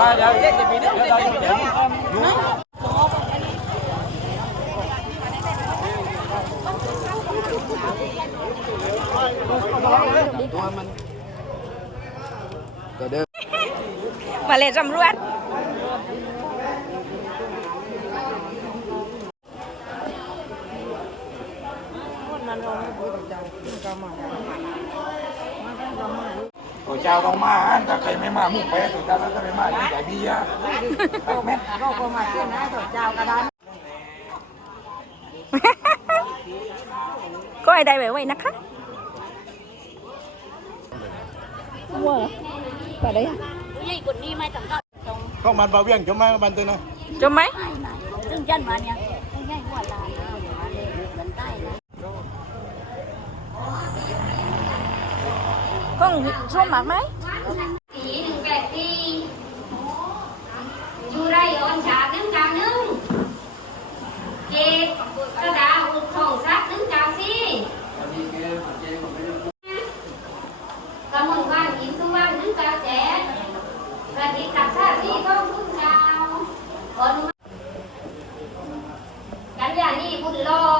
mà giờ chết thì bị nước đâyมาเลยสำรวจỦa chào con ma anh ta cây mấy ma mục bé tụi ta nó mấy ma những cái bia Đâu có mà kia nãy rồi chào cả đám. ก็ไอ้ได้ไว้นะคะว้าวไปได้ยัง không bàn vào biển cho mai bàn từ này จมไหม ซึ่งจันมาเนี่ยไม่ใช่หัวลานนะมาเลยเหมือนใต้นะ ก็ส้มหมากไหม สีหนึ่งแปดสี่อยู่ไรอ่อนฉาบหนึ่งจามหนึ่งเจ็ดกระดาษอุดทองซักหนึ่งจามสี่กำมลวันอินสุวรรณหนึ่งจามแจ๊ดกระดิกตักชาสีต้องทุ่งดาวอนุกัญญาณีบุญรอด